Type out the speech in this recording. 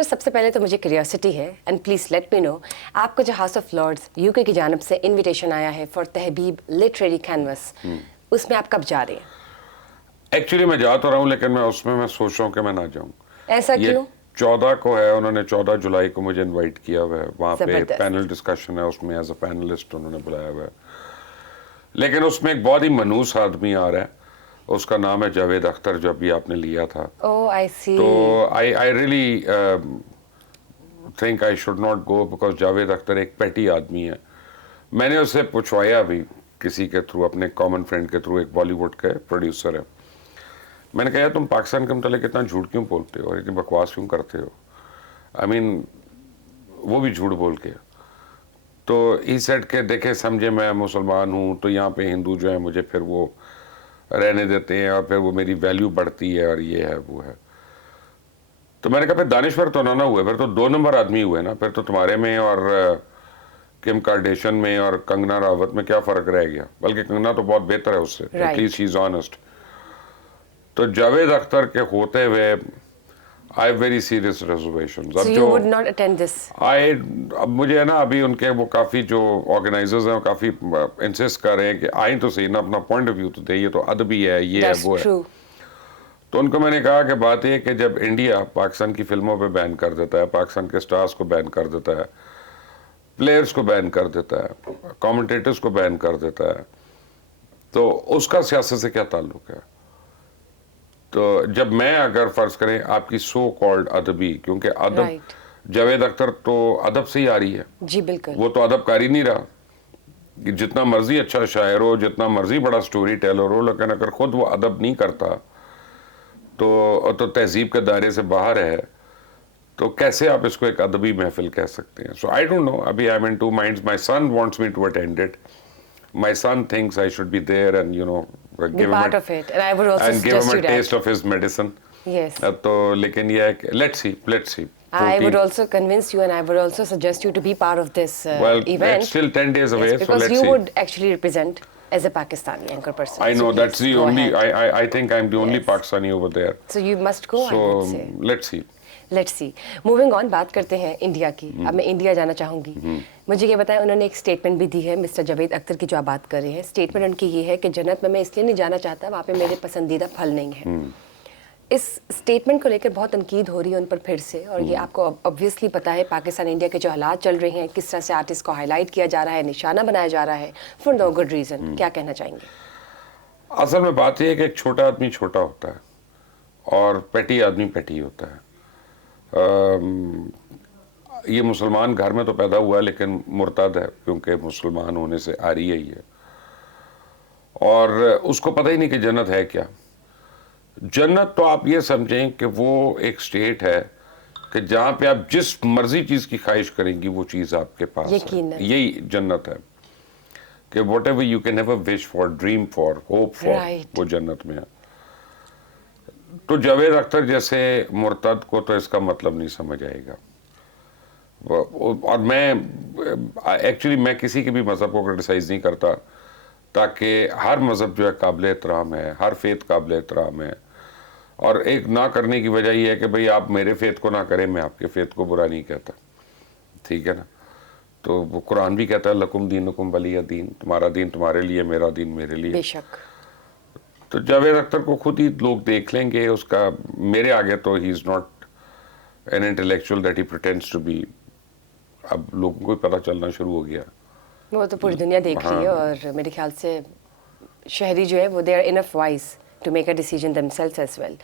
سر سب سے پہلے تو مجھے کیوریوسٹی ہے اینڈ پلیز لیٹ می نو آپ کو جو ہاؤس آف لارڈز یو کے کی جانب سے انویٹیشن آیا ہے فار تحبیب لٹریری کینوس، اس میں آپ کب جا رہے ہیں؟ ایکچولی میں جا تو رہا ہوں لیکن میں اس میں سوچ رہا ہوں کہ میں نہ جاؤں. ایسا کیوں؟ 14 کو ہے، انہوں نے 14 جولائی کو مجھے انوائٹ کیا ہوا ہے، وہاں پہ زبردست. پینل ڈسکشن ہے، اس میں ایز اے پینلسٹ انہوں نے بلایا ہوا ہے. لیکن اس میں ایک بہت ہی منحوس آدمی آ رہا ہے، اس کا نام ہے جاوید اختر، جو ابھی آپ نے لیا تھا. او آئی سی. تو I really think I should not go because Javed Akhtar ایک پیٹی آدمی ہے. میں نے اس سے پوچھوایا بھی کسی کے تھرو، اپنے کامن فرینڈ کے تھرو، ایک بالی ووڈ کے پروڈیوسر ہے. میں نے کہا تم پاکستان کے متعلق اتنا جھوٹ کیوں بولتے ہو اور اتنی بکواس کیوں کرتے ہو؟ آئی مین وہ بھی جھوٹ بول کے. تو ہی سیڈ کے دیکھیں سمجھے میں مسلمان ہوں تو یہاں پہ ہندو جو ہے مجھے پھر وہ رہنے دیتے ہیں اور پھر وہ میری ویلیو بڑھتی ہے اور یہ ہے وہ ہے. تو میں نے کہا پھر دانشور تو نہ ہوئے، پھر تو 2 نمبر آدمی ہوئے نا. پھر تو تمہارے میں اور کم کارڈیشن میں اور کنگنا راوت میں کیا فرق رہ گیا؟ بلکہ کنگنا تو بہت بہتر ہے اس سے، at least he is honest. تو جاوید اختر کے ہوتے ہوئے I have very serious reservations. So you would not attend this? اب مجھے ہے نا ابھی ان کے وہ کافی جو آرگنائزرز ہیں وہ کافی انسسٹ کر رہے ہیں کہ آئیں تو صحیح نا، اپنا پوائنٹ آف ویو تو دے، یہ تو ادبی ہے، یہ ہے وہ ہے. تو ان کو میں نے کہا کہ بات یہ کہ جب انڈیا پاکستان کی فلموں پہ بین کر دیتا ہے، پاکستان کے سٹارز کو بین کر دیتا ہے، پلیئرز کو بین کر دیتا ہے، کامنٹیٹرز کو بین کر دیتا ہے، تو اس کا سیاست سے کیا تعلق ہے؟ تو جب میں اگر فرض کریں آپ کی سو کالڈ ادبی، کیونکہ ادب جاوید اختر تو ادب سے ہی آ رہی ہے، جی بالکل، وہ تو ادب کاری نہیں رہا. جتنا مرضی اچھا شاعر ہو، جتنا مرضی بڑا سٹوری ٹیلر ہو، لیکن اگر خود وہ ادب نہیں کرتا تو تہذیب کے دائرے سے باہر ہے، تو کیسے آپ اس کو ایک ادبی محفل کہہ سکتے ہیں؟ سو آئی ڈونٹ نو، ابھی I am in two minds. My son wants me to attend it. My son thinks I should be there and be part of it, and I would also and give him suggest you a taste of his medicine. Yes. تو لیکن یہ ہے کہ let's see. I would also convince you and I would also suggest you to be part of this event. Well, it's still 10 days away, so let's see. Because you would actually represent as a Pakistani anchor person. I know, that's the only, I think I'm the only Pakistani over there. So you must go, I would say. So let's see. Let's see. Moving on, بات کرتے ہیں India کی. اب میں India جانا چاہوں گی. مجھے یہ بتائیں، انہوں نے ایک اسٹیٹمنٹ بھی دی ہے مسٹر جاوید اختر کی جو آپ بات کر رہے ہیں. اسٹیٹمنٹ ان کی یہ ہے کہ جنت میں اس لیے نہیں جانا چاہتا، وہاں پہ میرے پسندیدہ پھل نہیں ہیں. اس اسٹیٹمنٹ کو لے کر بہت تنقید ہو رہی ہے ان پر پھر سے، اور یہ آپ کو obviously پتا ہے پاکستان انڈیا کے جو حالات چل رہے ہیں، کس طرح سے آرٹسٹ کو ہائی لائٹ کیا جا رہا ہے، نشانہ بنایا جا رہا ہے فار نو گڈ ریزن. کیا کہنا چاہیں گے؟ اصل میں بات یہ ہے کہ ایک چھوٹا آدمی چھوٹا ہوتا ہے اور پیٹی آدمی پیٹی ہوتا ہے. یہ مسلمان گھر میں تو پیدا ہوا ہے لیکن مرتد ہے، کیونکہ مسلمان ہونے سے آ رہی ہے یہ، اور اس کو پتہ ہی نہیں کہ جنت ہے کیا. جنت تو آپ یہ سمجھیں کہ وہ ایک سٹیٹ ہے کہ جہاں پہ آپ جس مرضی چیز کی خواہش کریں گی وہ چیز آپ کے پاس ہے. یہی جنت ہے کہ what ever you can ever wish for, dream for, hope for, وہ جنت میں ہے. تو جاوید اختر جیسے مرتد کو تو اس کا مطلب نہیں سمجھ آئے گا. اور میں ایکچولی میں کسی کے بھی مذہب کو کرٹیسائز نہیں کرتا، تاکہ ہر مذہب جو ہے قابل احترام ہے، ہر فیتھ قابل احترام ہے. اور ایک نہ کرنے کی وجہ یہ ہے کہ بھئی آپ میرے فیتھ کو نہ کریں، میں آپ کے فیتھ کو برا نہیں کہتا، ٹھیک ہے نا. تو وہ قرآن بھی کہتا ہے لکم دینکم ولی دین، تمہارا دین تمہارے لیے، میرا دین میرے لیے. بے شک. تو جاوید اختر کو خود ہی لوگ دیکھ لیں گے. اس کا میرے آگے تو he is not an intellectual that he pretends to be. اب لوگوں کو پتہ چلنا شروع ہو گیا، وہ تو پوری دنیا دیکھ رہی ہے، اور میرے خیال سے شہری جو ہے وہ they are enough wise to make a decision themselves as well.